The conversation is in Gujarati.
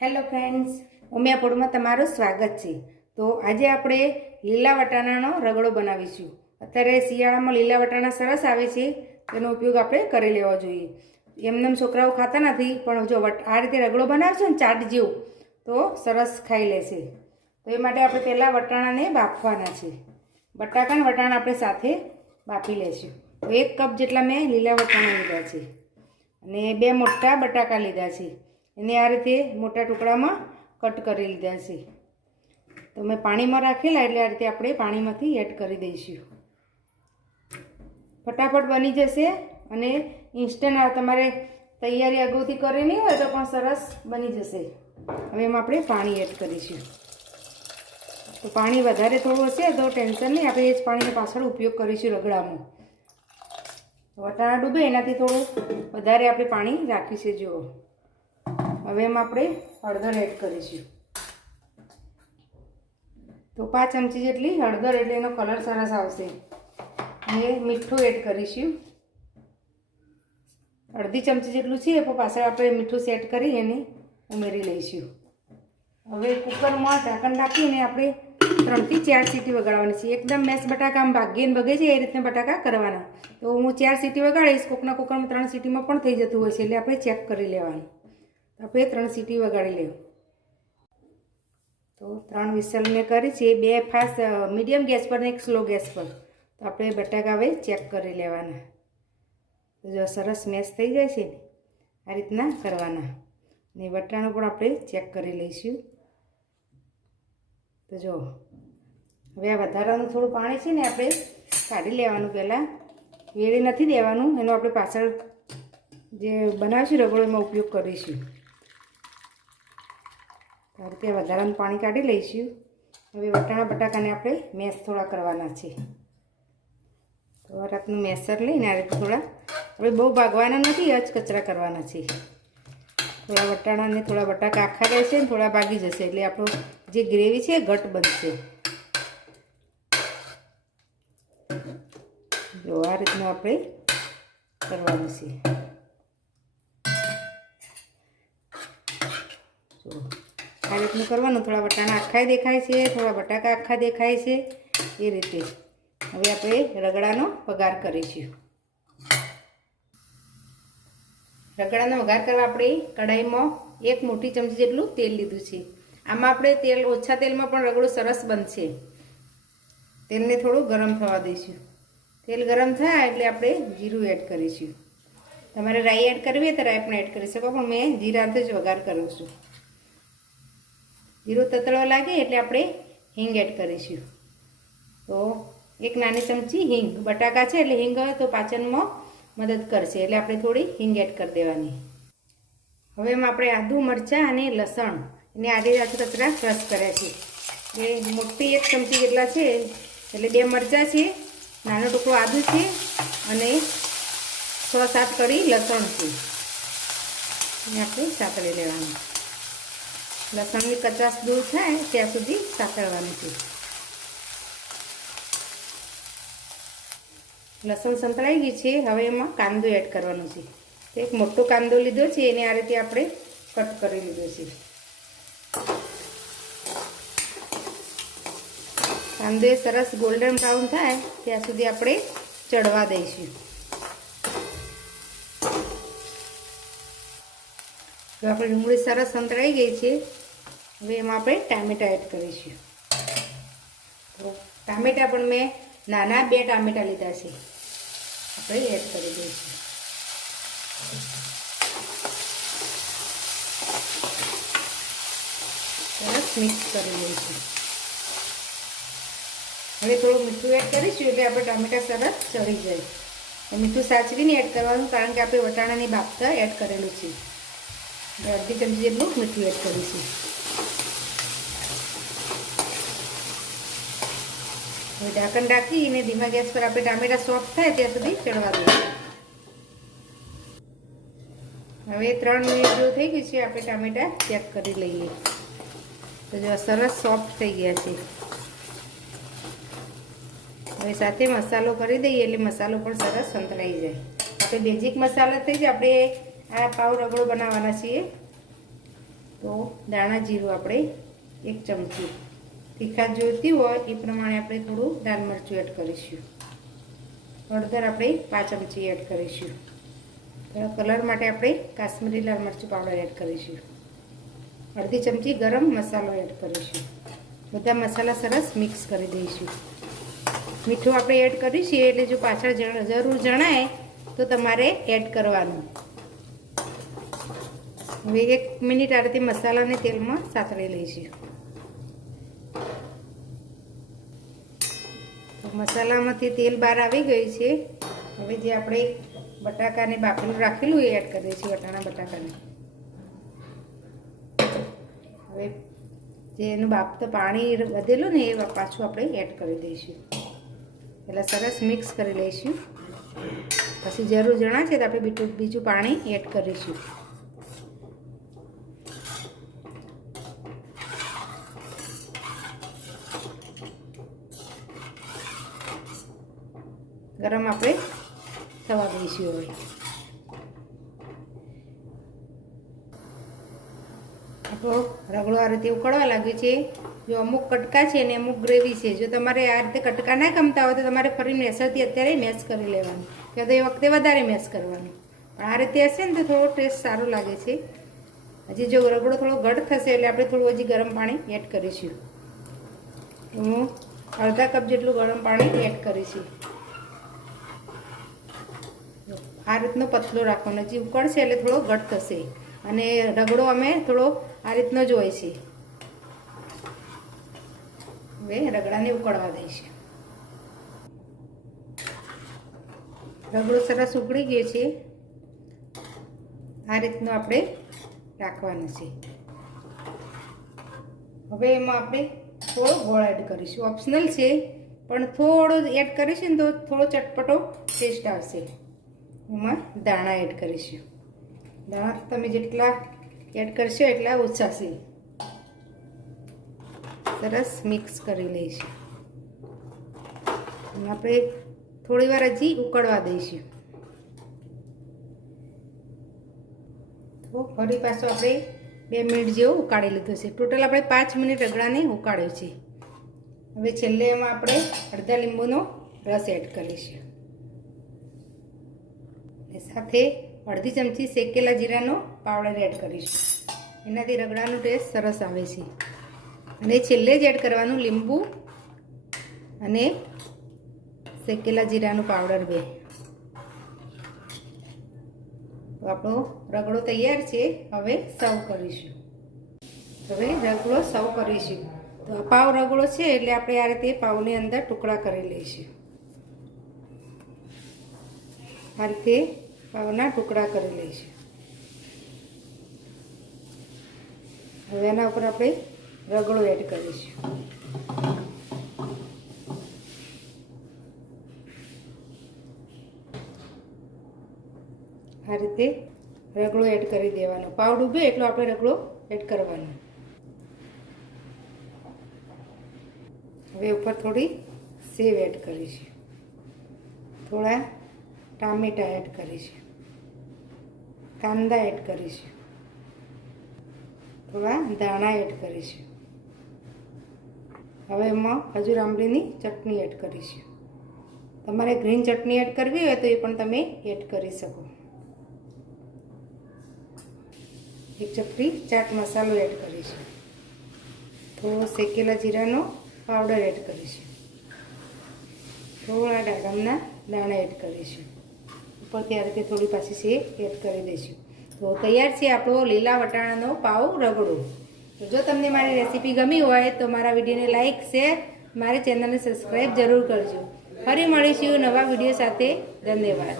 હેલો ફ્રેન્ડ્સ, ઉમિયા ફૂડમાં તમારું સ્વાગત છે। તો આજે આપણે લીલા વટાણાનો રગડો બનાવીશું। અત્યારે શિયાળામાં લીલા વટાણા સરસ આવે છે, તેનો ઉપયોગ આપણે કરી લેવો જોઈએ। એમને છોકરાઓ ખાતા નથી, પણ જો આ રીતે રગડો બનાવશો ને ચાટ જેવું તો સરસ ખાઈ લેશે। તો એ માટે આપણે પહેલાં વટાણાને બાફવાના છે। બટાકા અને વટાણા આપણે સાથે બાફી લઈશું। તો 1 કપ જેટલા મેં લીલા વટાણા લીધા છે અને 2 મોટા બટાકા લીધા છે। એને આ રીતે મોટા ટુકડામાં કટ કરી લીધા છે। તો મેં પાણીમાં રાખેલા એટલે આ રીતે આપણે પાણીમાંથી એડ કરી દઈશું। ફટાફટ બની જશે અને ઇન્સ્ટન્ટ તમારે તૈયારી અગાઉથી કરેલી હોય તો પણ સરસ બની જશે। હવે એમાં આપણે પાણી એડ કરીશું। તો પાણી વધારે થોડું હશે તો ટેન્શન નહીં, આપણે એ જ પાણીનો પાછળ ઉપયોગ કરીશું રગડામાં। વટાણા ડૂબે એનાથી થોડું વધારે આપણે પાણી રાખીશું। જુઓ, હવે એમાં આપણે હળદર એડ કરીશું। તો 5 ચમચી જેટલી હળદર, એટલે એનો કલર સરસ આવશે। અને મીઠું એડ કરીશું। અડધી ચમચી જેટલું છે, પણ પાછળ આપણે મીઠું સેટ કરી એને ઉમેરી લઈશું। હવે કુકરમાં ઢાંકણ ઢાંકીને આપણે 3 થી 4 સીટી વગાડવાની છે। એકદમ મેસ બટાકા આમ ભાગીને ભગે છે એ રીતના બટાકા કરવાના। તો હું 4 સીટી વગાડીશ, કોકના કુકરમાં 3 સીટીમાં પણ થઈ જતું હોય છે, એટલે આપણે ચેક કરી લેવાનું। આપણે 3 સીટી વગાડી લેવું। તો 3 વિસલ મેં કરી છે, 2 ફાસ્ટ મીડિયમ ગેસ પર ને 1 સ્લો ગેસ પર। તો આપણે બટાકા હવે ચેક કરી લેવાના। તો જો સરસ મેશ થઈ જાય છે ને, આ રીતના કરવાના। ને વટાણું પણ આપણે ચેક કરી લઈશું। તો જો હવે આ વધારાનું થોડું પાણી છે ને આપણે કાઢી લેવાનું। પહેલાં વેળી નથી દેવાનું, એનો આપણે પાછળ જે બનાવીશું રગડો એમાં ઉપયોગ કરીશું। આ રીતે વધારાનું પાણી કાઢી લઈશું। હવે વટાણા બટાકાને આપણે મેશ થોડા કરવાના છે। તો આ રાતનું મેસર લઈને આ રીતે થોડા, હવે બહુ ભાગવાના નથી, કચરા કરવાના છે। થોડા વટાણા અને થોડા બટાકા આખા રહેશે ને થોડા ભાગી જશે, એટલે આપણો જે ગ્રેવી છે ઘટ બનશે। જો આ રીતનું આપણે કરવાનું છે। જો આ રીતનું કરવાનું, થોડા વટાણા આખા દેખાય છે, થોડા બટાકા આખા દેખાય છે, એ રીતે। હવે આપણે રગડાનો વઘાર કરીશું। રગડાનો વઘાર કરવા આપણે કઢાઈમાં 1 મોટી ચમચી જેટલું તેલ લીધું છે। આમાં આપણે તેલ ઓછા તેલમાં પણ રગડો સરસ બનશે। તેલને થોડું ગરમ થવા દઈશું। તેલ ગરમ થાય એટલે આપણે જીરું એડ કરીશું। તમારે રાઈ એડ કરવી હોય તો રાઈ પણ એડ કરી શકો, પણ મેં જીરાથી જ વઘાર કરું છું। જીરું તતળવા લાગે એટલે આપણે હિંગ એડ કરીશું। તો 1 નાની ચમચી હિંગ, બટાકા છે એટલે હિંગ તો પાચનમાં મદદ કરશે, એટલે આપણે થોડી હિંગ એડ કરી દેવાની। હવે એમાં આપણે આદુ, મરચાં અને લસણ એને આડે કચરા ક્રશ કર્યા છે। એ મોટી 1 ચમચી જેટલા છે, એટલે 2 મરચાં છે, નાનો ટુકડો આદુ છે અને 6-7 કળી લસણ છે, એને આપણે સાતળી લેવાનું। લસણની કચાશ દૂર થાય ત્યાં સુધી સાતળવાનું છે। લસણ સંતળાઈ ગઈ છે, હવે એમાં કાંદો એડ કરવાનો છે। તો 1 મોટો કાંદો લીધો છે, એને આ રીતે આપણે કટ કરી લીધો છે। કાંદો સરસ ગોલ્ડન બ્રાઉન થાય ત્યાં સુધી આપણે ચડવા દઈશું। તો આપણી ડુંગળી સરસ સંતળાઈ ગઈ છે, હવે એમાં આપણે ટામેટાં એડ કરીશું। તો ટામેટાં પણ મેં નાના 2 ટામેટાં લીધા છે, આપણે એડ કરી દઈશું। સરસ મિક્સ કરી લઈશું। હવે થોડું મીઠું એડ કરીશું એટલે આપણે ટામેટાં સરસ ચડી જાય। મીઠું સાચવીને એડ કરવાનું, કારણ કે આપણે વટાણાની બાફતા એડ કરેલું છે। અડધી ચમચી જેટલું મીઠું એડ કરીશું। હવે ઢાંકણ ઢાંકીને ધીમા ગેસ પર આપણે ટામેટાં સોફ્ટ થાય ત્યાં સુધી ચડવા દઈશું। હવે 3 મિનિટ જેવું થઈ ગયું છે, આપણે ટામેટાં ચેક કરી લઈએ। તો જો સરસ સોફ્ટ થઈ ગયા છે। હવે સાથે મસાલો કરી દઈએ એટલે મસાલો પણ સરસ સંતળાઈ જાય। આપણે બેઝિક મસાલાથી જ આપણે આ પાવ રગડો બનાવવાના છીએ। તો તો દાણા જીરું આપણે 1 ચમચી, તીખાશ જોઈતી હોય એ પ્રમાણે આપણે થોડું લાલ મરચું એડ કરીશું. હળદર આપણે 5 ચમચી એડ કરીશું. કલર માટે આપણે કાશ્મીરી લાલ મરચું પાવડર એડ કરીશું. અડધી ચમચી ગરમ મસાલો એડ કરીશું. બધા મસાલા સરસ મિક્સ કરી દઈશું. મીઠું આપણે એડ કરીશું એટલે જો પાછળ જરૂર જણાય તો તમારે એડ કરવાનું. હવે 1 મિનિટ આ રીતે મસાલાને તેલમાં સાતળી લઈશું. તો મસાલામાંથી તેલ બહાર આવી ગઈ છે. હવે જે આપણે બટાકાને બાફેલું રાખેલું એ એડ કરી દઈશું, વટાણા બટાકાને. હવે જે એનું બાફતો પાણી વધેલું ને એ પાછું આપણે એડ કરી દઈશું. પહેલાં સરસ મિક્સ કરી લઈશું. પછી જરૂર જણાશે તો આપણે બીજું પાણી એડ કરીશું. ગરમ આપણે થવા દઈશું. હવે આપણો રગડો આ રીતે ઉકળવા લાગ્યો છે. જો અમુક કટકા છે ને અમુક ગ્રેવી છે. જો તમારે આ રીતે કટકા ના ગમતા હોય તો તમારે ફરી મેસરથી અત્યારે મેશ કરી લેવાનું, કે તો એ વખતે વધારે મેશ કરવાનું. પણ આ રીતે હશે ને તો થોડો ટેસ્ટ સારો લાગે છે. હજી જો રગડો થોડો ઘટ થશે એટલે આપણે થોડું હજી ગરમ પાણી એડ કરીશું. હું અડધા કપ જેટલું ગરમ પાણી એડ કરીશું. આ રીતનો પતલો રાખવાનો, હજી ઉકળશે એટલે થોડો ઘટ થશે. અને રગડો અમે થોડો આ રીતનો જ હોય છે. હવે રગડાને ઉકળવા દઈશું. રગડો સરસ ઉકળી ગયો છે. આ રીતનો આપણે રાખવાનું છે. હવે એમાં આપણે થોડો ગોળ એડ કરીશું. ઓપ્શનલ છે પણ થોડો એડ કરીશું ને તો થોડો ચટપટો ટેસ્ટ આવશે. એમાં દાણા એડ કરીશું. દાણા તમે જેટલા એડ કરશો એટલા ઓછા છે. સરસ મિક્સ કરી લઈશું. આપણે થોડી વાર હજી ઉકળવા દઈશું. તો ફરી પાછું આપણે 2 મિનિટ જેવું ઉકાળી લીધું છે. ટોટલ આપણે 5 મિનિટ રગડાને ઉકાળ્યો છે. હવે છેલ્લે એમાં આપણે અડધા લીંબુનો રસ એડ કરીશું. અને સાથે અડધી ચમચી શેકેલા જીરાનો પાવડર એડ કરીશું. એનાથી રગડાનો ટેસ્ટ સરસ આવે છે. અને છેલ્લે જ એડ કરવાનું લીંબુ અને શેકેલા જીરાનું પાવડર 2. તો આપણો રગડો તૈયાર છે. હવે સર્વ કરીશું. હવે રગડો સર્વ કરીશું. તો આ પાવ રગડો છે એટલે આપણે આ રીતે પાવની અંદર ટુકડા કરી લઈશું. આ રીતે પાવના ટુકડા કરી લઈશું. હવે એના ઉપર આપણે રગડો એડ કરીશું. આ રીતે રગડો એડ કરી દેવાનો. પાવ ડૂબે એટલો આપણે રગડો એડ કરવાનો. હવે ઉપર થોડી સેવ એડ કરીશું. થોડા ટામેટા એડ કરીશું. કાંદા એડ કરીશું. થોડા દાણા એડ કરીશું. હવે એમાં ખજૂર આંબલીની ચટણી એડ કરીશું. તમારે ગ્રીન ચટણી એડ કરવી હોય તો એ પણ તમે એડ કરી શકો. 1 ચપટી ચાટ મસાલો એડ કરીશું. થોડો શેકેલા જીરાનો પાવડર એડ કરીશું. થોડા દાડમના દાણા એડ કરીશું. ઉપરથી આ રીતે થોડી પાછી સેવ એડ કરી દઈશું. તો તૈયાર છે આપણો લીલા વટાણાનો પાવ રગડો. તો જો તમને મારી રેસીપી ગમી હોય તો મારા વિડીયોને લાઇક, શેર, મારી ચેનલને સબસ્ક્રાઈબ જરૂર કરજો. ફરી મળીશું નવા વિડીયો સાથે. ધન્યવાદ.